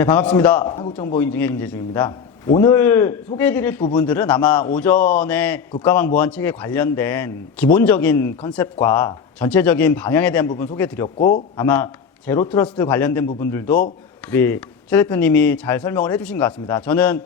네, 반갑습니다. 한국정보인증의 김재중입니다. 오늘 소개해드릴 부분들은 아마 오전에 국가망 보안책에 관련된 기본적인 컨셉과 전체적인 방향에 대한 부분 소개해드렸고, 아마 제로 트러스트 관련된 부분들도 우리 최 대표님이 잘 설명을 해주신 것 같습니다. 저는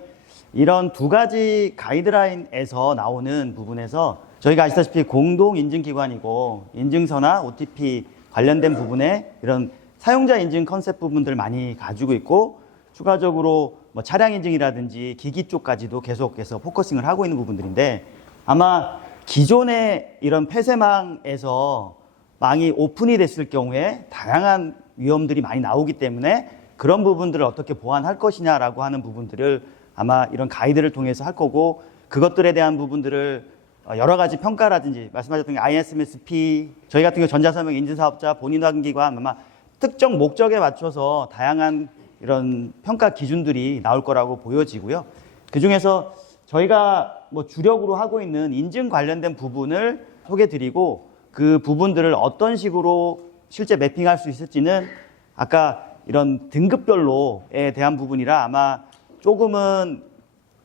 이런 두 가지 가이드라인에서 나오는 부분에서 저희가 아시다시피 공동인증기관이고 인증서나 OTP 관련된 부분에 이런 사용자 인증 컨셉 부분들 많이 가지고 있고, 추가적으로 뭐 차량 인증이라든지 기기 쪽까지도 계속해서 포커싱을 하고 있는 부분들인데, 아마 기존의 이런 폐쇄망에서 망이 오픈이 됐을 경우에 다양한 위험들이 많이 나오기 때문에 그런 부분들을 어떻게 보완할 것이냐라고 하는 부분들을 아마 이런 가이드를 통해서 할 거고, 그것들에 대한 부분들을 여러 가지 평가라든지 말씀하셨던 게 ISMS-P, 저희 같은 경우 전자서명 인증사업자, 본인확인기관, 아마 특정 목적에 맞춰서 다양한 이런 평가 기준들이 나올 거라고 보여지고요. 그 중에서 저희가 뭐 주력으로 하고 있는 인증 관련된 부분을 소개드리고, 그 부분들을 어떤 식으로 실제 매핑할 수 있을지는 아까 이런 등급별로에 대한 부분이라 아마 조금은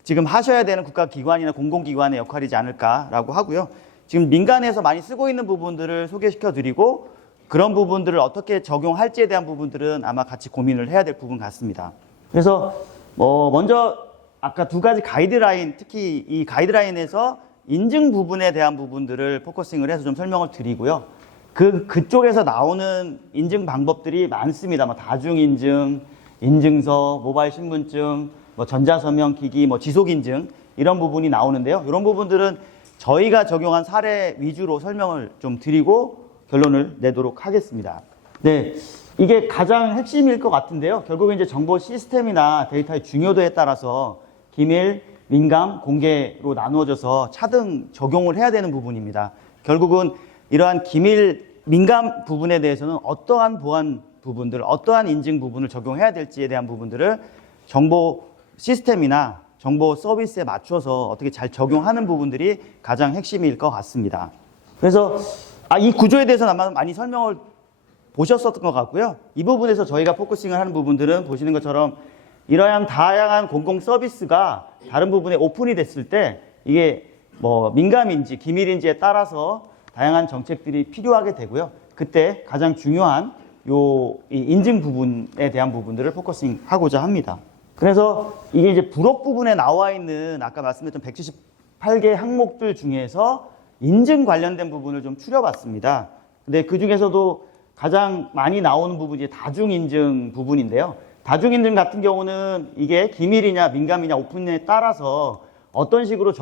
지금 하셔야 되는 국가기관이나 공공기관의 역할이지 않을까라고 하고요. 지금 민간에서 많이 쓰고 있는 부분들을 소개시켜 드리고, 그런 부분들을 어떻게 적용할지에 대한 부분들은 아마 같이 고민을 해야 될 부분 같습니다. 그래서 먼저 아까 두 가지 가이드라인, 특히 이 가이드라인에서 인증 부분에 대한 부분들을 포커싱을 해서 좀 설명을 드리고요. 그쪽에서 나오는 인증 방법들이 많습니다. 뭐 다중인증, 인증서, 모바일 신분증, 뭐 전자서명 기기, 뭐 지속인증, 이런 부분이 나오는데요. 이런 부분들은 저희가 적용한 사례 위주로 설명을 좀 드리고 결론을 내도록 하겠습니다. 네, 이게 가장 핵심일 것 같은데요. 결국은 이제 정보 시스템이나 데이터의 중요도에 따라서 기밀, 민감, 공개로 나누어져서 차등 적용을 해야 되는 부분입니다. 결국은 이러한 기밀, 민감 부분에 대해서는 어떠한 보안 부분들, 어떠한 인증 부분을 적용해야 될지에 대한 부분들을 정보 시스템이나 정보 서비스에 맞춰서 어떻게 잘 적용하는 부분들이 가장 핵심일 것 같습니다. 그래서 이 구조에 대해서는 아마 많이 설명을 보셨었던 것 같고요. 이 부분에서 저희가 포커싱을 하는 부분들은 보시는 것처럼 이러한 다양한 공공 서비스가 다른 부분에 오픈이 됐을 때 이게 뭐 민감인지 기밀인지에 따라서 다양한 정책들이 필요하게 되고요. 그때 가장 중요한 이 인증 부분에 대한 부분들을 포커싱하고자 합니다. 그래서 이게 이제 부록 부분에 나와 있는 아까 말씀드렸던 178개 항목들 중에서 인증 관련된 부분을 좀 추려봤습니다. 근데 그 중에서도 가장 많이 나오는 부분이 다중인증 부분인데요. 다중인증 같은 경우는 이게 기밀이냐 민감이냐 오픈에 따라서 어떤 식으로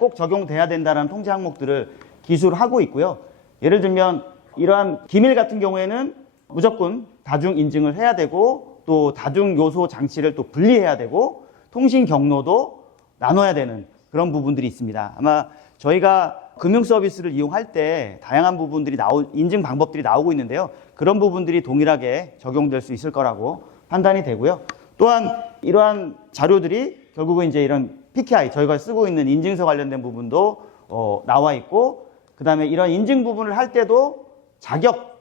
꼭 적용돼야 된다는 통제 항목들을 기술하고 있고요. 예를 들면 이러한 기밀 같은 경우에는 무조건 다중인증을 해야 되고, 또 다중 요소 장치를 또 분리해야 되고, 통신 경로도 나눠야 되는 그런 부분들이 있습니다. 아마 저희가 금융 서비스를 이용할 때 다양한 부분들이 인증 방법들이 나오고 있는데요. 그런 부분들이 동일하게 적용될 수 있을 거라고 판단이 되고요. 또한 이러한 자료들이 결국은 이제 이런 PKI, 저희가 쓰고 있는 인증서 관련된 부분도 나와 있고, 그 다음에 이런 인증 부분을 할 때도 자격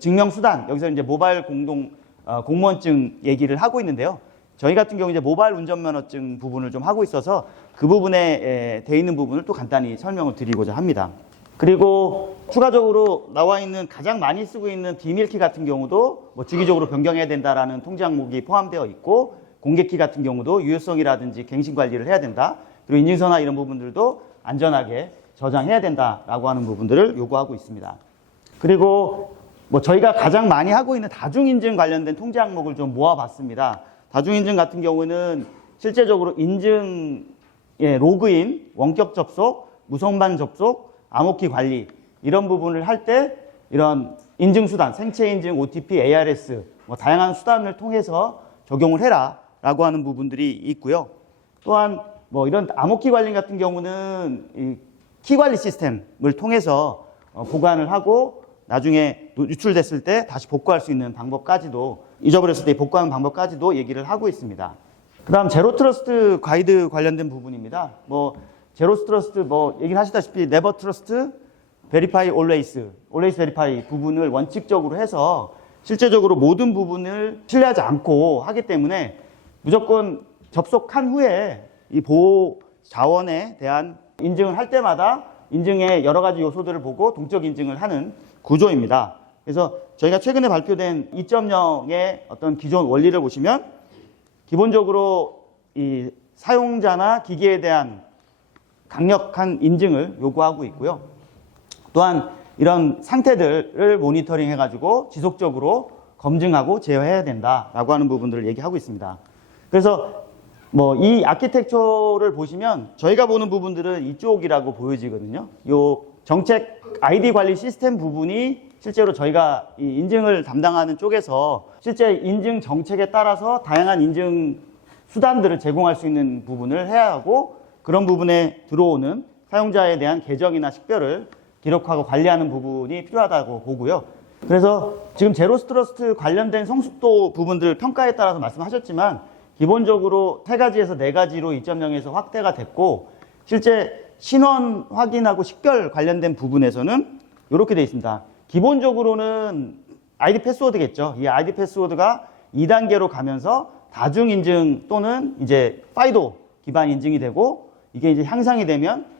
증명수단, 여기서 이제 모바일 공무원증 얘기를 하고 있는데요. 저희 같은 경우 이제 모바일 운전면허증 부분을 좀 하고 있어서 그 부분에 돼 있는 부분을 또 간단히 설명을 드리고자 합니다. 그리고 추가적으로 나와 있는 가장 많이 쓰고 있는 비밀키 같은 경우도 뭐 주기적으로 변경해야 된다라는 통제 항목이 포함되어 있고, 공개키 같은 경우도 유효성이라든지 갱신 관리를 해야 된다. 그리고 인증서나 이런 부분들도 안전하게 저장해야 된다라고 하는 부분들을 요구하고 있습니다. 그리고 뭐 저희가 가장 많이 하고 있는 다중인증 관련된 통제 항목을 좀 모아봤습니다. 다중인증 같은 경우는 실제적으로 인증, 로그인, 원격 접속, 무선반 접속, 암호키 관리, 이런 부분을 할 때 이런 인증수단, 생체 인증, OTP, ARS, 뭐 다양한 수단을 통해서 적용을 해라 라고 하는 부분들이 있고요. 또한 뭐 이런 암호키 관리 같은 경우는 이 키 관리 시스템을 통해서 보관을 하고 나중에 유출됐을 때 다시 복구할 수 있는 방법까지도, 잊어버렸을 때 복구하는 방법까지도 얘기를 하고 있습니다. 그 다음 제로 트러스트 가이드 관련된 부분입니다. 뭐 제로 트러스트 얘기를 하시다시피 네버 트러스트, 베리파이 올웨이스 베리파이 부분을 원칙적으로 해서 실제적으로 모든 부분을 신뢰하지 않고 하기 때문에 무조건 접속한 후에 이 보호 자원에 대한 인증을 할 때마다 인증의 여러 가지 요소들을 보고 동적 인증을 하는 구조입니다. 그래서 저희가 최근에 발표된 2.0의 어떤 기존 원리를 보시면 기본적으로 이 사용자나 기기에 대한 강력한 인증을 요구하고 있고요. 또한 이런 상태들을 모니터링 해가지고 지속적으로 검증하고 제어해야 된다라고 하는 부분들을 얘기하고 있습니다. 그래서 뭐 이 아키텍처를 보시면 저희가 보는 부분들은 이쪽이라고 보여지거든요. 요 정책 아이디 관리 시스템 부분이 실제로 저희가 이 인증을 담당하는 쪽에서 실제 인증 정책에 따라서 다양한 인증 수단들을 제공할 수 있는 부분을 해야 하고 그런 부분에 들어오는 사용자에 대한 계정이나 식별을 기록하고 관리하는 부분이 필요하다고 보고요. 그래서 지금 제로트러스트 관련된 성숙도 부분들 평가에 따라서 말씀하셨지만 기본적으로 3가지에서 4가지로 2.0에서 확대가 됐고 실제 신원 확인하고 식별 관련된 부분에서는 이렇게 되어 있습니다. 기본적으로는 아이디 패스워드겠죠. 이 아이디 패스워드가 2단계로 가면서 다중 인증 또는 이제 파이도 기반 인증이 되고 이게 이제 향상이 되면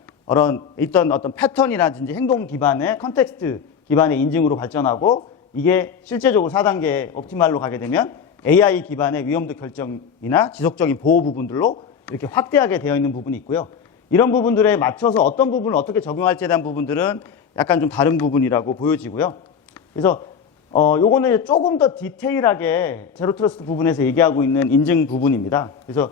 있던 어떤 패턴이라든지 행동 기반의 컨텍스트 기반의 인증으로 발전하고 이게 실제적으로 4단계 옵티말로 가게 되면 AI 기반의 위험도 결정이나 지속적인 보호 부분들로 이렇게 확대하게 되어 있는 부분이 있고요. 이런 부분들에 맞춰서 어떤 부분을 어떻게 적용할지에 대한 부분들은 약간 좀 다른 부분이라고 보여지고요. 그래서 요거는 조금 더 디테일하게 제로 트러스트 부분에서 얘기하고 있는 인증 부분입니다. 그래서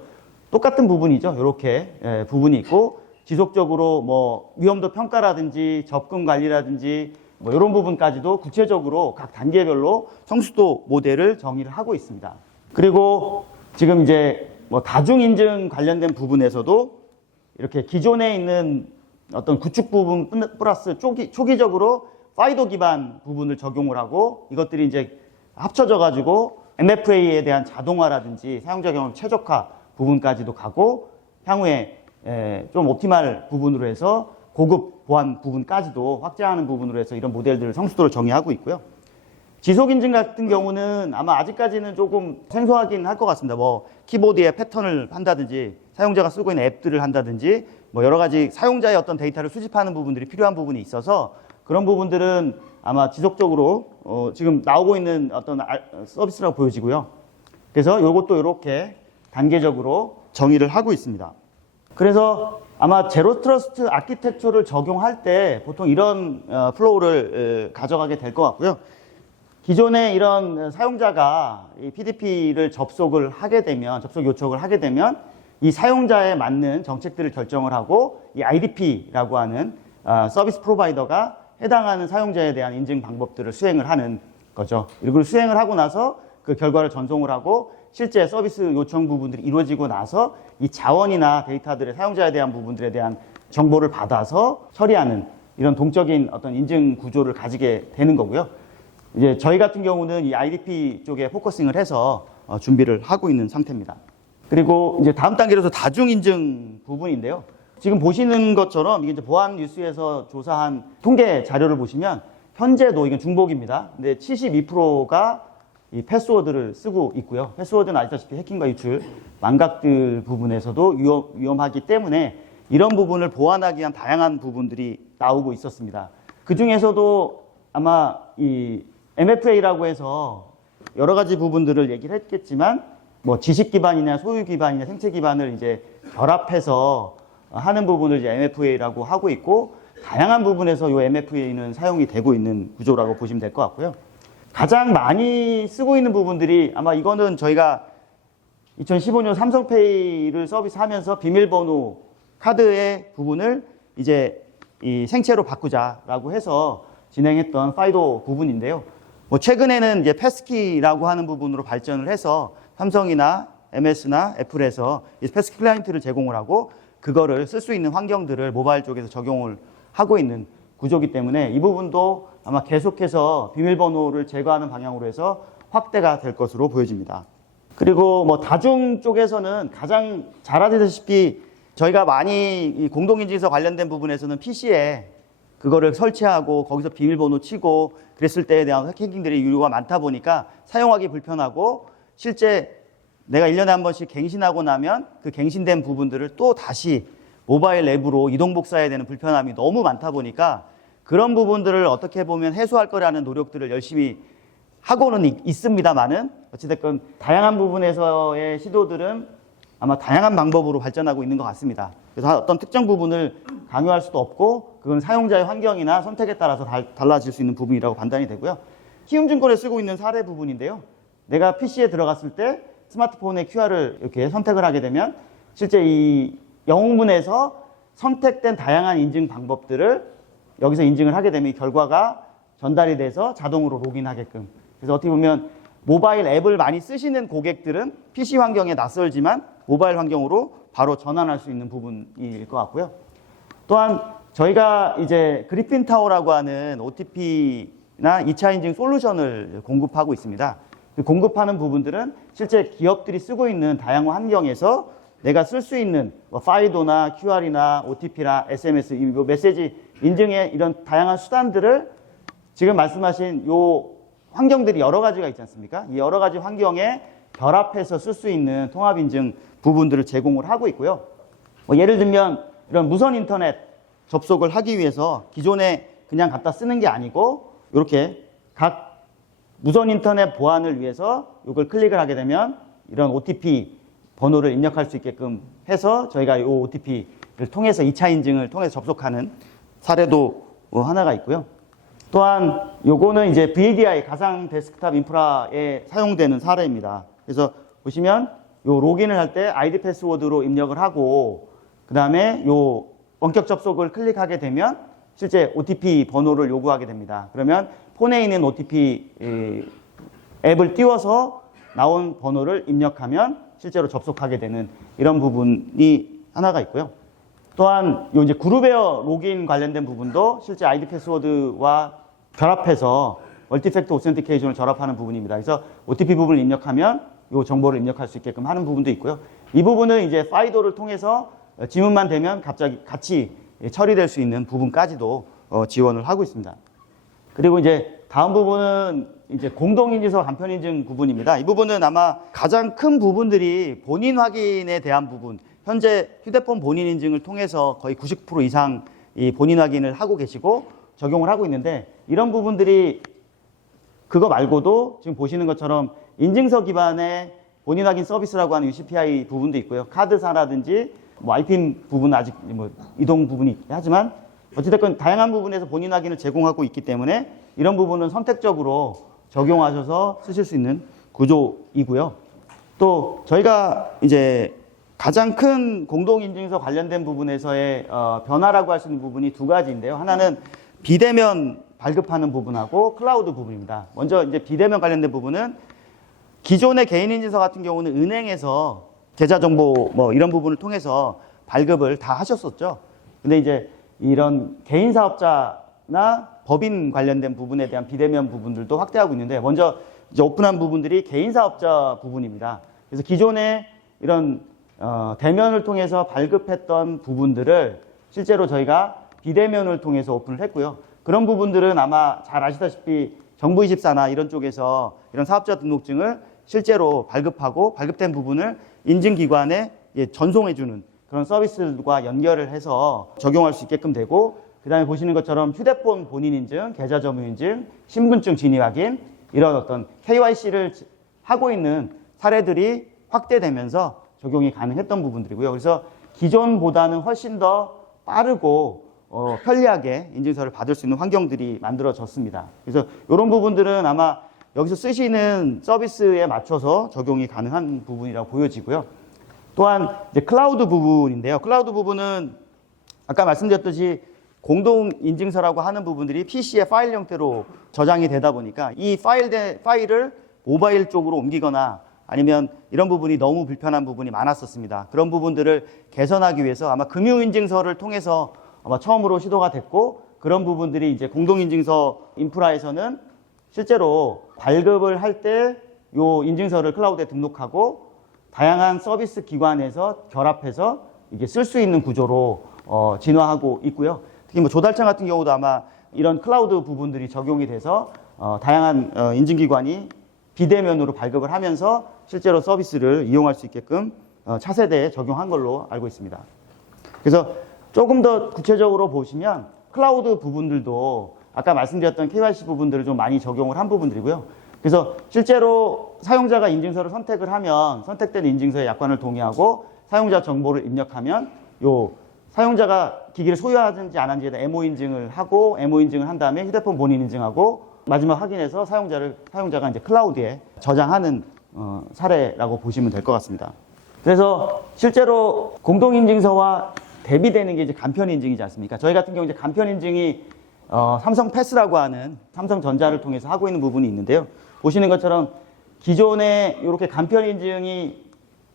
똑같은 부분이죠. 이렇게 부분이 있고 지속적으로 뭐 위험도 평가라든지 접근 관리라든지 뭐 이런 부분까지도 구체적으로 각 단계별로 성숙도 모델을 정의를 하고 있습니다. 그리고 지금 이제 뭐 다중 인증 관련된 부분에서도 이렇게 기존에 있는 어떤 구축 부분 플러스 초기적으로 파이도 기반 부분을 적용을 하고 이것들이 이제 합쳐져 가지고 MFA에 대한 자동화라든지 사용자 경험 최적화 부분까지도 가고 향후에 좀 옵티말 부분으로 해서 고급 보안 부분까지도 확장하는 부분으로 해서 이런 모델들을 성숙도를 정의하고 있고요. 지속 인증 같은 경우는 아마 아직까지는 조금 생소하긴 할 것 같습니다. 뭐 키보드에 패턴을 한다든지 사용자가 쓰고 있는 앱들을 한다든지 뭐 여러 가지 사용자의 어떤 데이터를 수집하는 부분들이 필요한 부분이 있어서 그런 부분들은 아마 지속적으로 지금 나오고 있는 어떤 서비스라고 보여지고요. 그래서 이것도 이렇게 단계적으로 정의를 하고 있습니다. 그래서 아마 제로 트러스트 아키텍처를 적용할 때 보통 이런 플로우를 가져가게 될 것 같고요. 기존에 이런 사용자가 이 PDP를 접속을 하게 되면, 접속 요청을 하게 되면 이 사용자에 맞는 정책들을 결정을 하고 이 IDP라고 하는 서비스 프로바이더가 해당하는 사용자에 대한 인증 방법들을 수행을 하는 거죠. 이걸 수행을 하고 나서 그 결과를 전송을 하고 실제 서비스 요청 부분들이 이루어지고 나서 이 자원이나 데이터들의 사용자에 대한 부분들에 대한 정보를 받아서 처리하는 이런 동적인 어떤 인증 구조를 가지게 되는 거고요. 이제 저희 같은 경우는 이 IDP 쪽에 포커싱을 해서 준비를 하고 있는 상태입니다. 그리고 이제 다음 단계로서 다중 인증 부분인데요. 지금 보시는 것처럼 이게 이제 보안 뉴스에서 조사한 통계 자료를 보시면 현재도 이건 중복입니다. 근데 72%가 이 패스워드를 쓰고 있고요. 패스워드는 아시다시피 해킹과 유출, 망각들 부분에서도 위험하기 때문에 이런 부분을 보완하기 위한 다양한 부분들이 나오고 있었습니다. 그 중에서도 아마 이 MFA라고 해서 여러 가지 부분들을 얘기를 했겠지만 뭐 지식 기반이나 소유 기반이나 생체 기반을 이제 결합해서 하는 부분을 이제 MFA라고 하고 있고 다양한 부분에서 이 MFA는 사용이 되고 있는 구조라고 보시면 될 것 같고요. 가장 많이 쓰고 있는 부분들이 아마 이거는 저희가 2015년 삼성페이를 서비스하면서 비밀번호 카드의 부분을 이제 이 생체로 바꾸자라고 해서 진행했던 파이도 부분인데요. 뭐 최근에는 이제 패스키라고 하는 부분으로 발전을 해서 삼성이나 MS나 애플에서 이 패스키 클라이언트를 제공을 하고 그거를 쓸 수 있는 환경들을 모바일 쪽에서 적용을 하고 있는 구조이기 때문에 이 부분도 아마 계속해서 비밀번호를 제거하는 방향으로 해서 확대가 될 것으로 보여집니다. 그리고 뭐 다중 쪽에서는 가장 잘 아시다시피 저희가 많이 이 공동인증서 관련된 부분에서는 PC에 그거를 설치하고 거기서 비밀번호 치고 그랬을 때에 대한 해킹들이 유료가 많다 보니까 사용하기 불편하고 실제 내가 1년에 한 번씩 갱신하고 나면 그 갱신된 부분들을 또 다시 모바일 앱으로 이동 복사해야 되는 불편함이 너무 많다 보니까 그런 부분들을 어떻게 보면 해소할 거라는 노력들을 열심히 하고는 있습니다만은 어찌됐건 다양한 부분에서의 시도들은 아마 다양한 방법으로 발전하고 있는 것 같습니다. 그래서 어떤 특정 부분을 강요할 수도 없고 그건 사용자의 환경이나 선택에 따라서 달라질 수 있는 부분이라고 판단이 되고요. 키움증권에 쓰고 있는 사례 부분인데요. 내가 PC에 들어갔을 때 스마트폰의 QR을 이렇게 선택을 하게 되면 실제 이 영웅문에서 선택된 다양한 인증 방법들을 여기서 인증을 하게 되면 이 결과가 전달이 돼서 자동으로 로그인하게끔. 그래서 어떻게 보면 모바일 앱을 많이 쓰시는 고객들은 PC 환경에 낯설지만 모바일 환경으로 바로 전환할 수 있는 부분일 것 같고요. 또한 저희가 이제 그리핀 타워라고 하는 OTP나 2차 인증 솔루션을 공급하고 있습니다. 그 공급하는 부분들은 실제 기업들이 쓰고 있는 다양한 환경에서 내가 쓸 수 있는 파이도나 QR이나 OTP나 SMS, 이 메시지 인증의 이런 다양한 수단들을 지금 말씀하신 요 환경들이 여러 가지가 있지 않습니까? 이 여러 가지 환경에 결합해서 쓸 수 있는 통합 인증 부분들을 제공을 하고 있고요. 예를 들면 이런 무선 인터넷 접속을 하기 위해서 기존에 그냥 갖다 쓰는 게 아니고 이렇게 각 무선 인터넷 보안을 위해서 이걸 클릭을 하게 되면 이런 OTP 번호를 입력할 수 있게끔 해서 저희가 이 OTP를 통해서 2차 인증을 통해서 접속하는 사례도 하나가 있고요. 또한 요거는 이제 VDI 가상 데스크탑 인프라에 사용되는 사례입니다. 그래서 보시면 요 로그인을 할 때 아이디 패스워드로 입력을 하고 그 다음에 요 원격 접속을 클릭하게 되면 실제 OTP 번호를 요구하게 됩니다. 그러면 폰에 있는 OTP 앱을 띄워서 나온 번호를 입력하면 실제로 접속하게 되는 이런 부분이 하나가 있고요. 또한 요 이제 그룹웨어 로그인 관련된 부분도 실제 아이디 패스워드와 결합해서 멀티팩터 오센티케이션을 결합하는 부분입니다. 그래서 OTP 부분을 입력하면 요 정보를 입력할 수 있게끔 하는 부분도 있고요. 이 부분은 이제 파이도를 통해서 지문만 되면 갑자기 같이 처리될 수 있는 부분까지도 지원을 하고 있습니다. 그리고 이제 다음 부분은 이제 공동인증서 간편인증 부분입니다. 이 부분은 아마 가장 큰 부분들이 본인 확인에 대한 부분, 현재 휴대폰 본인 인증을 통해서 거의 90% 이상 이 본인 확인을 하고 계시고 적용을 하고 있는데 이런 부분들이 그거 말고도 지금 보시는 것처럼 인증서 기반의 본인 확인 서비스라고 하는 UCPI 부분도 있고요. 카드사라든지 IPM 부분은 아직 이동 부분이 있긴 하지만 어찌됐건 다양한 부분에서 본인 확인을 제공하고 있기 때문에 이런 부분은 선택적으로 적용하셔서 쓰실 수 있는 구조이고요. 또 저희가 이제 가장 큰 공동인증서 관련된 부분에서의 변화라고 할 수 있는 부분이 두 가지인데요. 하나는 비대면 발급하는 부분하고 클라우드 부분입니다. 먼저 이제 비대면 관련된 부분은 기존의 개인인증서 같은 경우는 은행에서 계좌정보 이런 부분을 통해서 발급을 다 하셨었죠. 근데 이제 이런 개인 사업자나 법인 관련된 부분에 대한 비대면 부분들도 확대하고 있는데 먼저 이제 오픈한 부분들이 개인 사업자 부분입니다. 그래서 기존에 이런 대면을 통해서 발급했던 부분들을 실제로 저희가 비대면을 통해서 오픈을 했고요. 그런 부분들은 아마 잘 아시다시피 정부24나 이런 쪽에서 이런 사업자 등록증을 실제로 발급하고 발급된 부분을 인증기관에 전송해주는 그런 서비스들과 연결을 해서 적용할 수 있게끔 되고 그 다음에 보시는 것처럼 휴대폰 본인 인증, 계좌 점유 인증, 신분증 진위 확인 이런 어떤 KYC를 하고 있는 사례들이 확대되면서 적용이 가능했던 부분들이고요. 그래서 기존보다는 훨씬 더 빠르고 편리하게 인증서를 받을 수 있는 환경들이 만들어졌습니다. 그래서 이런 부분들은 아마 여기서 쓰시는 서비스에 맞춰서 적용이 가능한 부분이라고 보여지고요. 또한 이제 클라우드 부분인데요. 클라우드 부분은 아까 말씀드렸듯이 공동 인증서라고 하는 부분들이 PC의 파일 형태로 저장이 되다 보니까 이 파일을 모바일 쪽으로 옮기거나 아니면 이런 부분이 너무 불편한 부분이 많았었습니다. 그런 부분들을 개선하기 위해서 아마 금융인증서를 통해서 아마 처음으로 시도가 됐고 그런 부분들이 이제 공동인증서 인프라에서는 실제로 발급을 할 때 요 인증서를 클라우드에 등록하고 다양한 서비스 기관에서 결합해서 이게 쓸 수 있는 구조로 진화하고 있고요. 특히 특히 뭐 조달청 같은 경우도 아마 이런 클라우드 부분들이 적용이 돼서 다양한 인증기관이 비대면으로 발급을 하면서 실제로 서비스를 이용할 수 있게끔 차세대에 적용한 걸로 알고 있습니다. 그래서 조금 더 구체적으로 보시면 클라우드 부분들도 아까 말씀드렸던 KYC 부분들을 좀 많이 적용을 한 부분들이고요. 그래서 실제로 사용자가 인증서를 선택을 하면 선택된 인증서에 약관을 동의하고 사용자 정보를 입력하면 요 사용자가 기기를 소유하는지 안 하는지에 대한 애모 인증을 하고 애모 인증을 한 다음에 휴대폰 본인 인증하고 마지막 확인해서 사용자가 이제 클라우드에 저장하는 사례라고 보시면 될 것 같습니다. 그래서 실제로 공동인증서와 대비되는 게 이제 간편 인증이지 않습니까? 저희 같은 경우 이제 간편 인증이 삼성 패스라고 하는 삼성전자를 통해서 하고 있는 부분이 있는데요. 보시는 것처럼 기존에 이렇게 간편 인증이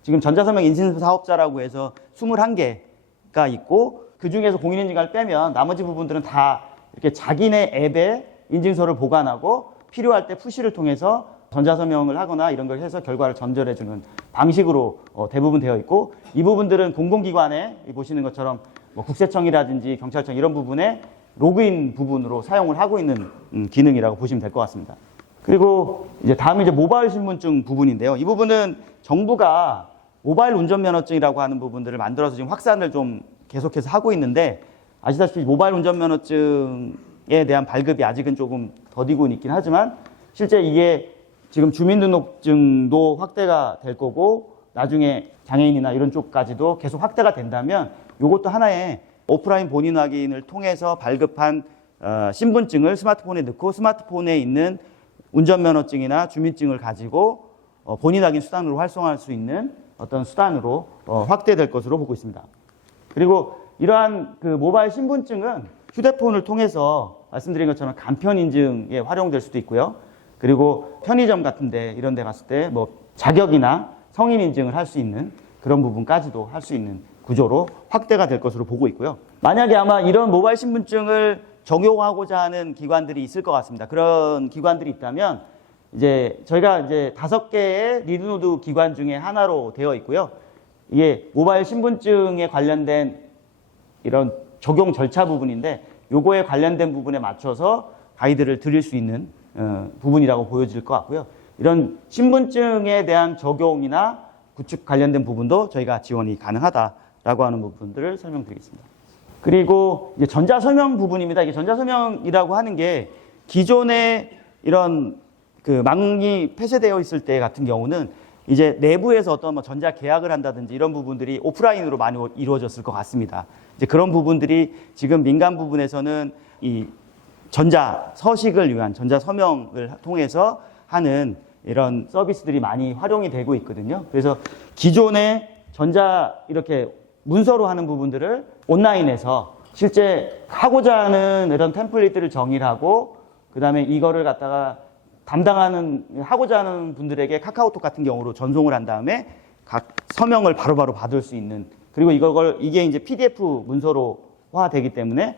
지금 전자서명 인증 사업자라고 해서 21개가 있고 그 중에서 공인인증을 빼면 나머지 부분들은 다 이렇게 자기네 앱에 인증서를 보관하고 필요할 때 푸시를 통해서 전자서명을 하거나 이런 걸 해서 결과를 전달해주는 방식으로 대부분 되어 있고 이 부분들은 공공기관에 보시는 것처럼 뭐 국세청이라든지 경찰청 이런 부분에 로그인 부분으로 사용을 하고 있는 기능이라고 보시면 될 것 같습니다. 그리고 이제 다음은 이제 모바일 신분증 부분인데요. 이 부분은 정부가 모바일 운전면허증이라고 하는 부분들을 만들어서 지금 확산을 좀 계속해서 하고 있는데 아시다시피 모바일 운전면허증에 대한 발급이 아직은 조금 더디고 있긴 하지만 실제 이게 지금 주민등록증도 확대가 될 거고 나중에 장애인이나 이런 쪽까지도 계속 확대가 된다면 이것도 하나의 오프라인 본인 확인을 통해서 발급한 신분증을 스마트폰에 넣고 스마트폰에 있는 운전면허증이나 주민증을 가지고 본인 확인 수단으로 활성화할 수 있는 어떤 수단으로 확대될 것으로 보고 있습니다. 그리고 이러한 그 모바일 신분증은 휴대폰을 통해서 말씀드린 것처럼 간편 인증에 활용될 수도 있고요. 그리고 편의점 같은데 이런 데 갔을 때 뭐 자격이나 성인 인증을 할 수 있는 그런 부분까지도 할 수 있는 구조로 확대가 될 것으로 보고 있고요. 만약에 아마 이런 모바일 신분증을 적용하고자 하는 기관들이 있을 것 같습니다. 그런 기관들이 있다면 이제 저희가 이제 5개의 리드노드 기관 중에 하나로 되어 있고요. 이게 모바일 신분증에 관련된 이런 적용 절차 부분인데 요거에 관련된 부분에 맞춰서 가이드를 드릴 수 있는 부분이라고 보여질 것 같고요. 이런 신분증에 대한 적용이나 구축 관련된 부분도 저희가 지원이 가능하다라고 하는 부분들을 설명드리겠습니다. 그리고 이제 전자서명 부분입니다. 이게 전자서명이라고 하는 게 기존에 이런 그 망이 폐쇄되어 있을 때 같은 경우는 이제 내부에서 어떤 뭐 전자 계약을 한다든지 이런 부분들이 오프라인으로 많이 이루어졌을 것 같습니다. 이제 그런 부분들이 지금 민간 부분에서는 이 전자 서식을 위한 전자 서명을 통해서 하는 이런 서비스들이 많이 활용이 되고 있거든요. 그래서 기존에 전자 이렇게 문서로 하는 부분들을 온라인에서 실제 하고자 하는 이런 템플릿들을 정의를 하고 그다음에 이거를 갖다가 하고자 하는 분들에게 카카오톡 같은 경우로 전송을 한 다음에 각 서명을 바로바로 받을 수 있는 그리고 이게 이제 PDF 문서로화 되기 때문에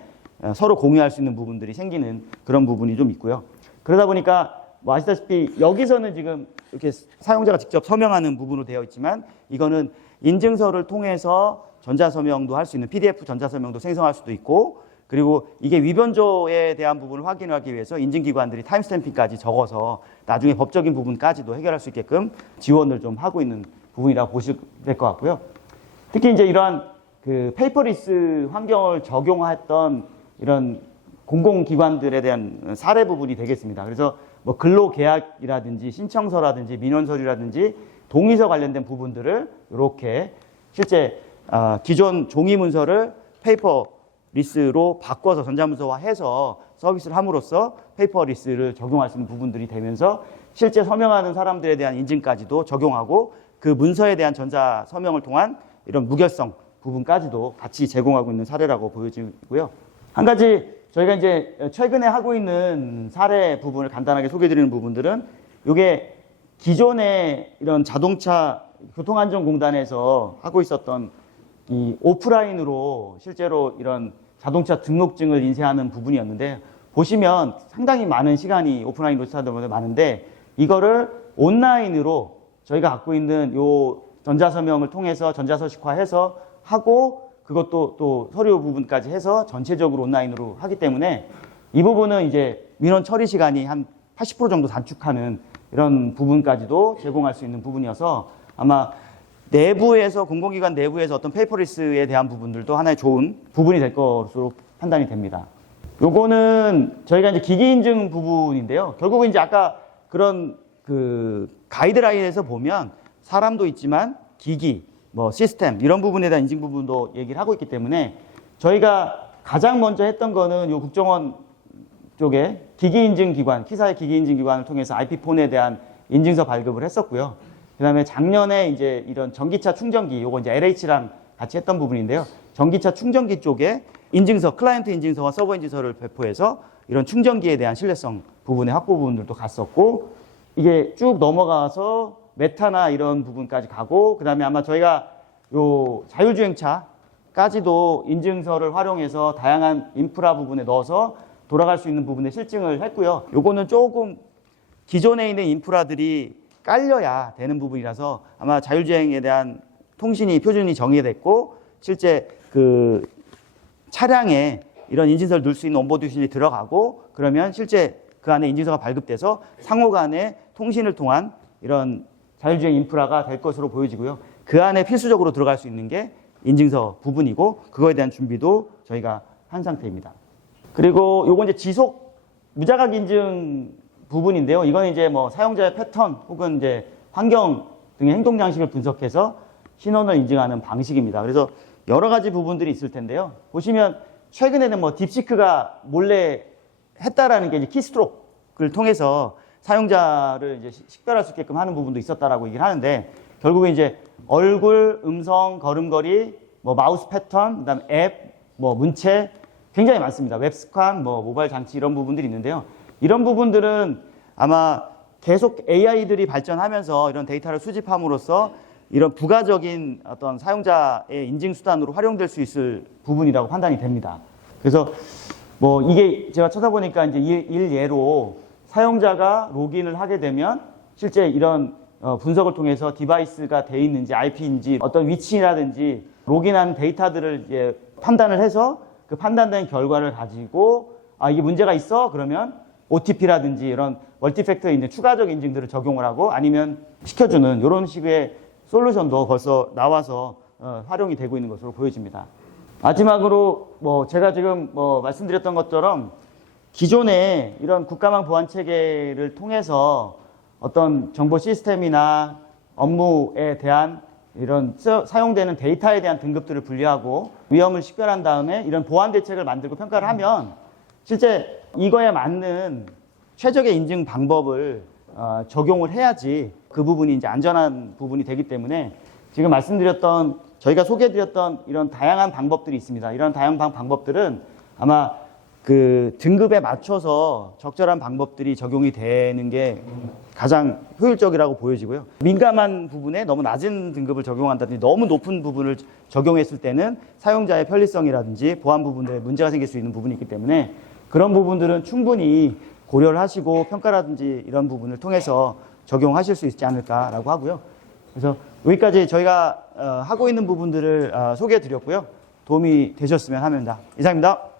서로 공유할 수 있는 부분들이 생기는 그런 부분이 좀 있고요. 그러다 보니까 뭐 아시다시피 여기서는 지금 이렇게 사용자가 직접 서명하는 부분으로 되어 있지만 이거는 인증서를 통해서 전자서명도 할 수 있는 PDF 전자서명도 생성할 수도 있고 그리고 이게 위변조에 대한 부분을 확인하기 위해서 인증기관들이 타임스탬핑까지 적어서 나중에 법적인 부분까지도 해결할 수 있게끔 지원을 좀 하고 있는 부분이라고 보시면 될 것 같고요. 특히 이제 이러한 그 페이퍼리스 환경을 적용했던 이런 공공기관들에 대한 사례 부분이 되겠습니다. 그래서 뭐 근로계약이라든지 신청서라든지 민원서류라든지 동의서 관련된 부분들을 이렇게 실제 기존 종이 문서를 페이퍼리스로 바꿔서 전자문서화해서 서비스를 함으로써 페이퍼리스를 적용할 수 있는 부분들이 되면서 실제 서명하는 사람들에 대한 인증까지도 적용하고 그 문서에 대한 전자 서명을 통한 이런 무결성 부분까지도 같이 제공하고 있는 사례라고 보여지고요. 한 가지 저희가 이제 최근에 하고 있는 사례 부분을 간단하게 소개해드리는 부분들은 이게 기존에 이런 자동차 교통안전공단에서 하고 있었던 이 오프라인으로 실제로 이런 자동차 등록증을 인쇄하는 부분이었는데 보시면 상당히 많은 시간이 오프라인으로 차다 많은데 이거를 온라인으로 저희가 갖고 있는 요 전자서명을 통해서 전자서식화해서 하고 그것도 또 서류 부분까지 해서 전체적으로 온라인으로 하기 때문에 이 부분은 이제 민원 처리 시간이 한 80% 정도 단축하는 이런 부분까지도 제공할 수 있는 부분이어서 아마 내부에서 공공기관 내부에서 어떤 페이퍼리스에 대한 부분들도 하나의 좋은 부분이 될 것으로 판단이 됩니다. 요거는 저희가 이제 기기 인증 부분인데요. 결국은 이제 아까 그런 그 가이드라인에서 보면 사람도 있지만 기기, 뭐 시스템 이런 부분에 대한 인증 부분도 얘기를 하고 있기 때문에 저희가 가장 먼저 했던 거는 요 국정원 쪽에 기기 인증 기관, 키사의 기기 인증 기관을 통해서 IP폰에 대한 인증서 발급을 했었고요. 그다음에 작년에 이제 이런 전기차 충전기, 요거 이제 LH랑 같이 했던 부분인데요. 전기차 충전기 쪽에 인증서, 클라이언트 인증서와 서버 인증서를 배포해서 이런 충전기에 대한 신뢰성 부분의 확보 부분들도 갔었고, 이게 쭉 넘어가서 메타나 이런 부분까지 가고, 그다음에 아마 저희가 요 자율주행차까지도 인증서를 활용해서 다양한 인프라 부분에 넣어서 돌아갈 수 있는 부분에 실증을 했고요. 요거는 조금 기존에 있는 인프라들이 깔려야 되는 부분이라서 아마 자율주행에 대한 통신이 표준이 정의됐고 실제 그 차량에 이런 인증서를 넣을 수 있는 온보드 휴신이 들어가고 그러면 실제 그 안에 인증서가 발급돼서 상호 간의 통신을 통한 이런 자율주행 인프라가 될 것으로 보여지고요. 그 안에 필수적으로 들어갈 수 있는 게 인증서 부분이고 그거에 대한 준비도 저희가 한 상태입니다. 그리고 요건 이제 지속 무자각 인증 부분인데요. 이건 이제 뭐 사용자의 패턴 혹은 이제 환경 등의 행동 양식을 분석해서 신원을 인증하는 방식입니다. 그래서 여러 가지 부분들이 있을 텐데요. 보시면 최근에는 뭐 딥시크가 몰래 했다라는 게 이제 키스트로크를 통해서 사용자를 이제 식별할 수 있게끔 하는 부분도 있었다라고 얘기를 하는데 결국에 이제 얼굴, 음성, 걸음걸이, 뭐 마우스 패턴, 그다음에 앱, 뭐 문체 굉장히 많습니다. 웹스칸, 뭐 모바일 장치 이런 부분들이 있는데요. 이런 부분들은 아마 계속 AI들이 발전하면서 이런 데이터를 수집함으로써 이런 부가적인 어떤 사용자의 인증 수단으로 활용될 수 있을 부분이라고 판단이 됩니다. 그래서 뭐 이게 제가 찾아보니까 이제 일예로 사용자가 로그인을 하게 되면 실제 이런 분석을 통해서 디바이스가 돼 있는지 IP인지 어떤 위치라든지 로그인한 데이터들을 이제 판단을 해서 그 판단된 결과를 가지고 아 이게 문제가 있어 그러면 OTP라든지 이런 멀티팩터 인증 추가적 인증들을 적용을 하고 아니면 시켜주는 이런 식의 솔루션도 벌써 나와서 활용이 되고 있는 것으로 보여집니다. 마지막으로 뭐 제가 지금 뭐 말씀드렸던 것처럼 기존에 이런 국가망 보안 체계를 통해서 어떤 정보 시스템이나 업무에 대한 이런 사용되는 데이터에 대한 등급들을 분류하고 위험을 식별한 다음에 이런 보안 대책을 만들고 평가를 하면 실제 이거에 맞는 최적의 인증 방법을 적용을 해야지 그 부분이 이제 안전한 부분이 되기 때문에 지금 말씀드렸던 저희가 소개해드렸던 이런 다양한 방법들이 있습니다. 이런 다양한 방법들은 아마 그 등급에 맞춰서 적절한 방법들이 적용이 되는 게 가장 효율적이라고 보여지고요. 민감한 부분에 너무 낮은 등급을 적용한다든지 너무 높은 부분을 적용했을 때는 사용자의 편리성이라든지 보안 부분에 문제가 생길 수 있는 부분이 있기 때문에 그런 부분들은 충분히 고려를 하시고 평가라든지 이런 부분을 통해서 적용하실 수 있지 않을까라고 하고요. 그래서 여기까지 저희가 하고 있는 부분들을 소개해 드렸고요. 도움이 되셨으면 합니다. 이상입니다.